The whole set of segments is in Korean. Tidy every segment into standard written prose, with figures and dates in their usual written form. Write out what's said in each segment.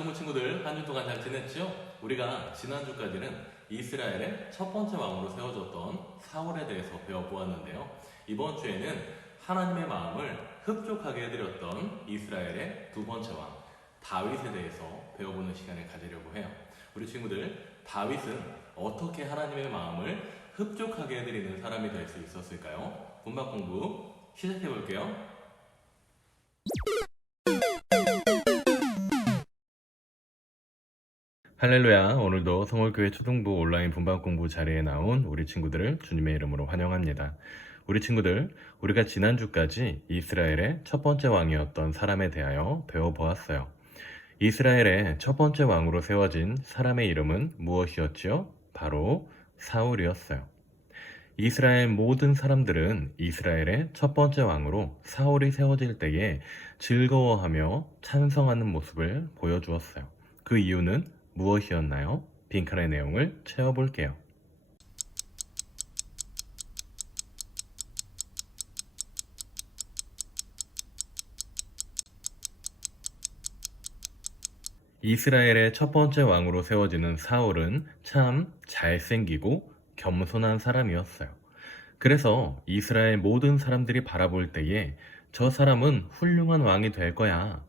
학부모 친구들 한 주 동안 잘 지냈죠? 우리가 지난주까지는 이스라엘의 첫 번째 왕으로 세워졌던 사울에 대해서 배워보았는데요. 이번 주에는 하나님의 마음을 흡족하게 해드렸던 이스라엘의 두 번째 왕 다윗에 대해서 배워보는 시간을 가지려고 해요. 우리 친구들, 다윗은 어떻게 하나님의 마음을 흡족하게 해드리는 사람이 될 수 있었을까요? 본방 공부 시작해볼게요. 할렐루야. 오늘도 성월교회 초등부 온라인 분반 공부 자리에 나온 우리 친구들을 주님의 이름으로 환영합니다. 우리 친구들, 우리가 지난주까지 이스라엘의 첫 번째 왕이었던 사람에 대하여 배워보았어요. 이스라엘의 첫 번째 왕으로 세워진 사람의 이름은 무엇이었지요? 바로 사울이었어요. 이스라엘 모든 사람들은 이스라엘의 첫 번째 왕으로 사울이 세워질 때에 즐거워하며 찬성하는 모습을 보여주었어요. 그 이유는 무엇이었나요? 빈칸의 내용을 채워볼게요. 이스라엘의 첫 번째 왕으로 세워지는 사울은 참 잘생기고 겸손한 사람이었어요. 그래서 이스라엘 모든 사람들이 바라볼 때에 저 사람은 훌륭한 왕이 될 거야.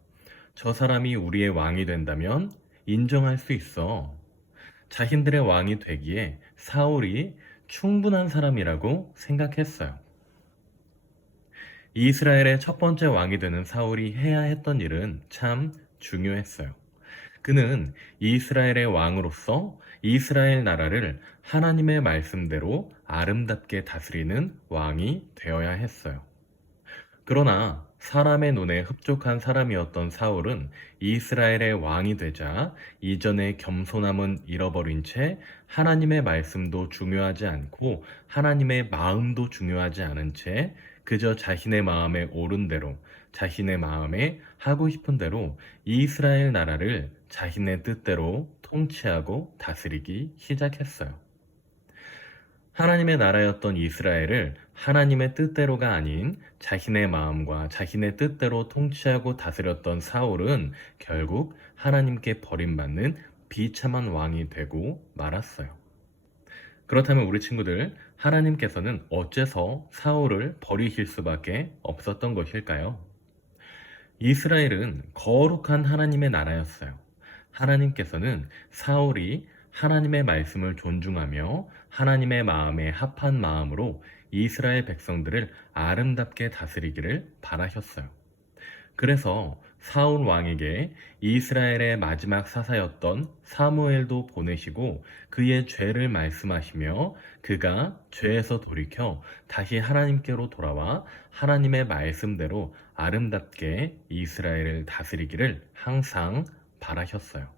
저 사람이 우리의 왕이 된다면 인정할 수 있어. 자신들의 왕이 되기에 사울이 충분한 사람이라고 생각했어요. 이스라엘의 첫 번째 왕이 되는 사울이 해야 했던 일은 참 중요했어요. 그는 이스라엘의 왕으로서 이스라엘 나라를 하나님의 말씀대로 아름답게 다스리는 왕이 되어야 했어요. 그러나 사람의 눈에 흡족한 사람이었던 사울은 이스라엘의 왕이 되자 이전의 겸손함은 잃어버린 채 하나님의 말씀도 중요하지 않고 하나님의 마음도 중요하지 않은 채 그저 자신의 마음에 옳은 대로 자신의 마음에 하고 싶은 대로 이스라엘 나라를 자신의 뜻대로 통치하고 다스리기 시작했어요. 하나님의 나라였던 이스라엘을 하나님의 뜻대로가 아닌 자신의 마음과 자신의 뜻대로 통치하고 다스렸던 사울은 결국 하나님께 버림받는 비참한 왕이 되고 말았어요. 그렇다면 우리 친구들, 하나님께서는 어째서 사울을 버리실 수밖에 없었던 것일까요? 이스라엘은 거룩한 하나님의 나라였어요. 하나님께서는 사울이 하나님의 말씀을 존중하며 하나님의 마음에 합한 마음으로 이스라엘 백성들을 아름답게 다스리기를 바라셨어요. 그래서 사울 왕에게 이스라엘의 마지막 사사였던 사무엘도 보내시고 그의 죄를 말씀하시며 그가 죄에서 돌이켜 다시 하나님께로 돌아와 하나님의 말씀대로 아름답게 이스라엘을 다스리기를 항상 바라셨어요.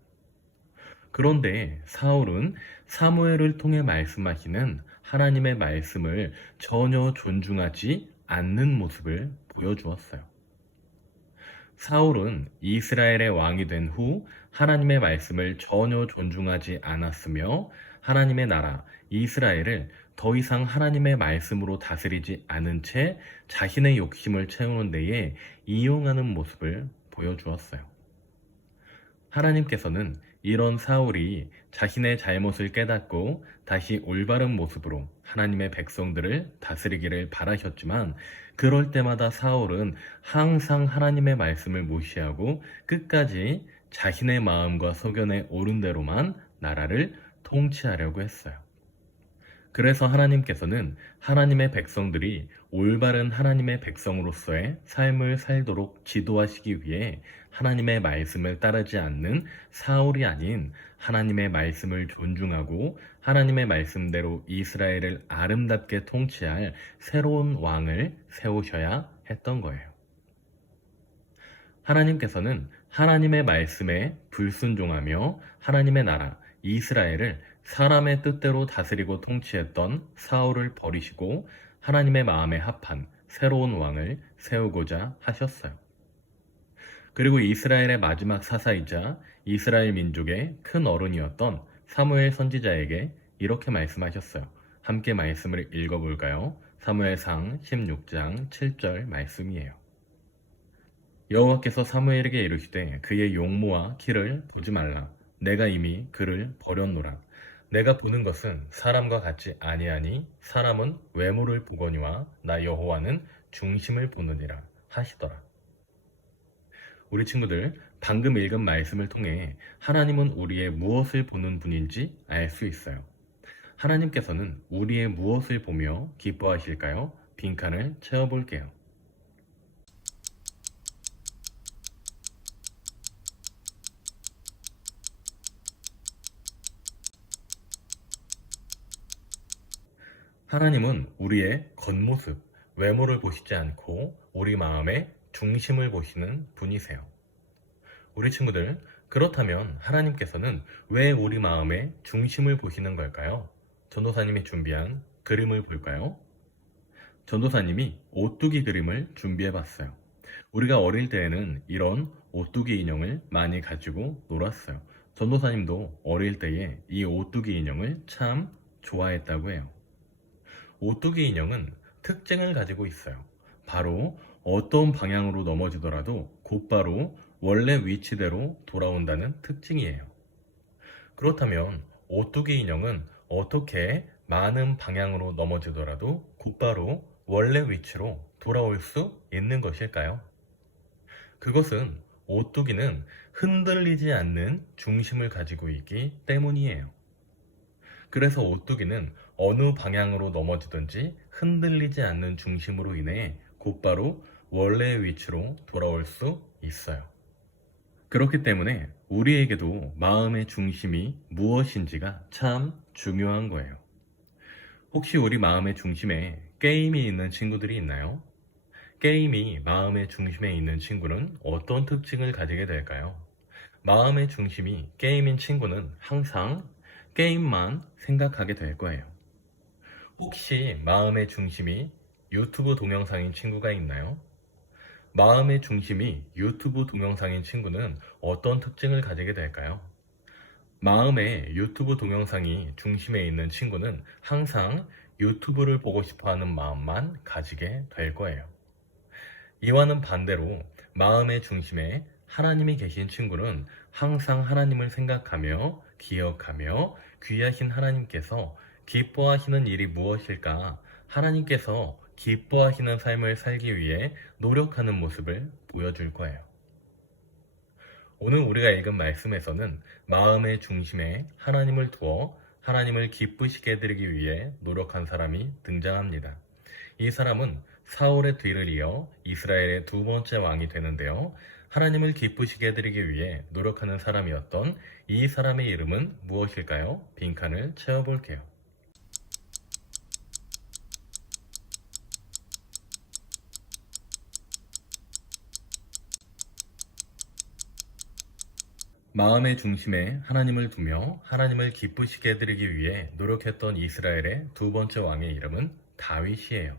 그런데 사울은 사무엘을 통해 말씀하시는 하나님의 말씀을 전혀 존중하지 않는 모습을 보여주었어요. 사울은 이스라엘의 왕이 된 후 하나님의 말씀을 전혀 존중하지 않았으며 하나님의 나라 이스라엘을 더 이상 하나님의 말씀으로 다스리지 않은 채 자신의 욕심을 채우는 데에 이용하는 모습을 보여주었어요. 하나님께서는 이런 사울이 자신의 잘못을 깨닫고 다시 올바른 모습으로 하나님의 백성들을 다스리기를 바라셨지만 그럴 때마다 사울은 항상 하나님의 말씀을 무시하고 끝까지 자신의 마음과 소견에 옳은 대로만 나라를 통치하려고 했어요. 그래서 하나님께서는 하나님의 백성들이 올바른 하나님의 백성으로서의 삶을 살도록 지도하시기 위해 하나님의 말씀을 따르지 않는 사울이 아닌 하나님의 말씀을 존중하고 하나님의 말씀대로 이스라엘을 아름답게 통치할 새로운 왕을 세우셔야 했던 거예요. 하나님께서는 하나님의 말씀에 불순종하며 하나님의 나라 이스라엘을 사람의 뜻대로 다스리고 통치했던 사울을 버리시고 하나님의 마음에 합한 새로운 왕을 세우고자 하셨어요. 그리고 이스라엘의 마지막 사사이자 이스라엘 민족의 큰 어른이었던 사무엘 선지자에게 이렇게 말씀하셨어요. 함께 말씀을 읽어볼까요? 사무엘상 16장 7절 말씀이에요. 여호와께서 사무엘에게 이르시되 그의 용모와 키를 보지 말라. 내가 이미 그를 버렸노라. 내가 보는 것은 사람과 같지 아니하니 사람은 외모를 보거니와 나 여호와는 중심을 보느니라 하시더라. 우리 친구들, 방금 읽은 말씀을 통해 하나님은 우리의 무엇을 보는 분인지 알 수 있어요. 하나님께서는 우리의 무엇을 보며 기뻐하실까요? 빈칸을 채워볼게요. 하나님은 우리의 겉모습, 외모를 보시지 않고 우리 마음의 중심을 보시는 분이세요. 우리 친구들, 그렇다면 하나님께서는 왜 우리 마음의 중심을 보시는 걸까요? 전도사님이 준비한 그림을 볼까요? 전도사님이 오뚜기 그림을 준비해 봤어요. 우리가 어릴 때에는 이런 오뚜기 인형을 많이 가지고 놀았어요. 전도사님도 어릴 때에 이 오뚜기 인형을 참 좋아했다고 해요. 오뚜기 인형은 특징을 가지고 있어요. 바로 어떤 방향으로 넘어지더라도 곧바로 원래 위치대로 돌아온다는 특징이에요. 그렇다면 오뚜기 인형은 어떻게 많은 방향으로 넘어지더라도 곧바로 원래 위치로 돌아올 수 있는 것일까요? 그것은 오뚜기는 흔들리지 않는 중심을 가지고 있기 때문이에요. 그래서 오뚜기는 어느 방향으로 넘어지든지 흔들리지 않는 중심으로 인해 곧바로 원래의 위치로 돌아올 수 있어요. 그렇기 때문에 우리에게도 마음의 중심이 무엇인지가 참 중요한 거예요. 혹시 우리 마음의 중심에 게임이 있는 친구들이 있나요? 게임이 마음의 중심에 있는 친구는 어떤 특징을 가지게 될까요? 마음의 중심이 게임인 친구는 항상 게임만 생각하게 될 거예요. 혹시 마음의 중심이 유튜브 동영상인 친구가 있나요? 마음의 중심이 유튜브 동영상인 친구는 어떤 특징을 가지게 될까요? 마음의 유튜브 동영상이 중심에 있는 친구는 항상 유튜브를 보고 싶어 하는 마음만 가지게 될 거예요. 이와는 반대로 마음의 중심에 하나님이 계신 친구는 항상 하나님을 생각하며 기억하며 귀하신 하나님께서 기뻐하시는 일이 무엇일까? 하나님께서 기뻐하시는 삶을 살기 위해 노력하는 모습을 보여줄 거예요. 오늘 우리가 읽은 말씀에서는 마음의 중심에 하나님을 두어 하나님을 기쁘시게 해드리기 위해 노력한 사람이 등장합니다. 이 사람은 사울의 뒤를 이어 이스라엘의 두 번째 왕이 되는데요. 하나님을 기쁘시게 해드리기 위해 노력하는 사람이었던 이 사람의 이름은 무엇일까요? 빈칸을 채워볼게요. 마음의 중심에 하나님을 두며 하나님을 기쁘시게 해드리기 위해 노력했던 이스라엘의 두 번째 왕의 이름은 다윗이에요.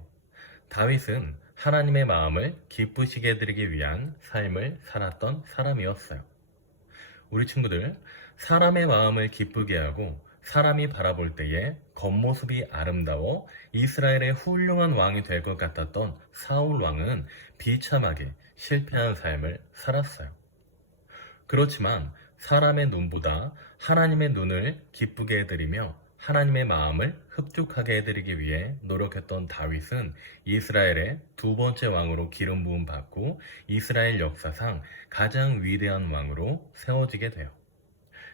다윗은 하나님의 마음을 기쁘시게 해드리기 위한 삶을 살았던 사람이었어요. 우리 친구들, 사람의 마음을 기쁘게 하고 사람이 바라볼 때에 겉모습이 아름다워 이스라엘의 훌륭한 왕이 될 것 같았던 사울 왕은 비참하게 실패한 삶을 살았어요. 그렇지만 사람의 눈보다 하나님의 눈을 기쁘게 해드리며 하나님의 마음을 흡족하게 해드리기 위해 노력했던 다윗은 이스라엘의 두 번째 왕으로 기름 부음 받고 이스라엘 역사상 가장 위대한 왕으로 세워지게 돼요.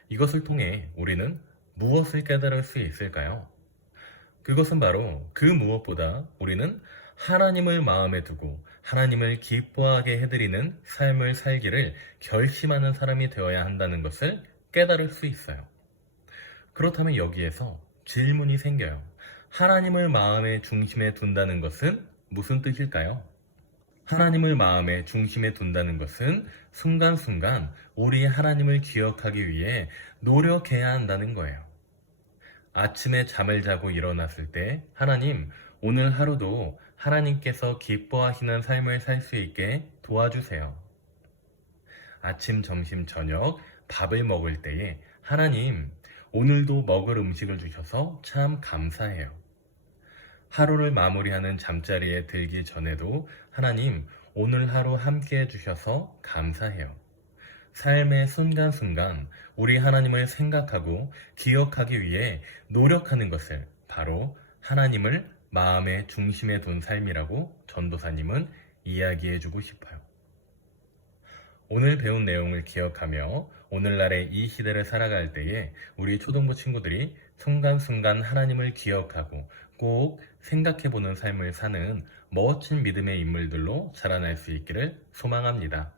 이것을 통해 우리는 무엇을 깨달을 수 있을까요? 그것은 바로 그 무엇보다 우리는 하나님을 마음에 두고 하나님을 기뻐하게 해드리는 삶을 살기를 결심하는 사람이 되어야 한다는 것을 깨달을 수 있어요. 그렇다면 여기에서 질문이 생겨요. 하나님을 마음의 중심에 둔다는 것은 무슨 뜻일까요? 하나님을 마음의 중심에 둔다는 것은 순간순간 우리 하나님을 기억하기 위해 노력해야 한다는 거예요. 아침에 잠을 자고 일어났을 때 하나님, 오늘 하루도 하나님께서 기뻐하시는 삶을 살 수 있게 도와주세요. 아침, 점심, 저녁 밥을 먹을 때에 하나님, 오늘도 먹을 음식을 주셔서 참 감사해요. 하루를 마무리하는 잠자리에 들기 전에도 하나님, 오늘 하루 함께 해주셔서 감사해요. 삶의 순간순간 우리 하나님을 생각하고 기억하기 위해 노력하는 것을 바로 하나님을 마음의 중심에 둔 삶이라고 전도사님은 이야기해주고 싶어요. 오늘 배운 내용을 기억하며 오늘날의 이 시대를 살아갈 때에 우리 초등부 친구들이 순간순간 하나님을 기억하고 꼭 생각해보는 삶을 사는 멋진 믿음의 인물들로 자라날 수 있기를 소망합니다.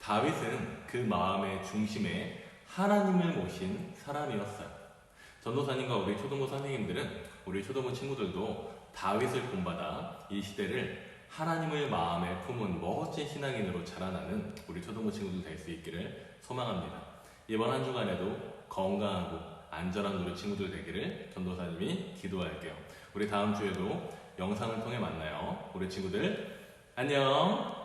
다윗은 그 마음의 중심에 하나님을 모신 사람이었어요. 전도사님과 우리 초등부 선생님들은 우리 초등부 친구들도 다윗을 본받아 이 시대를 하나님을 마음에 품은 멋진 신앙인으로 자라나는 우리 초등부 친구들 될 수 있기를 소망합니다. 이번 한 주간에도 건강하고 안전한 우리 친구들 되기를 전도사님이 기도할게요. 우리 다음 주에도 영상을 통해 만나요. 우리 친구들 안녕.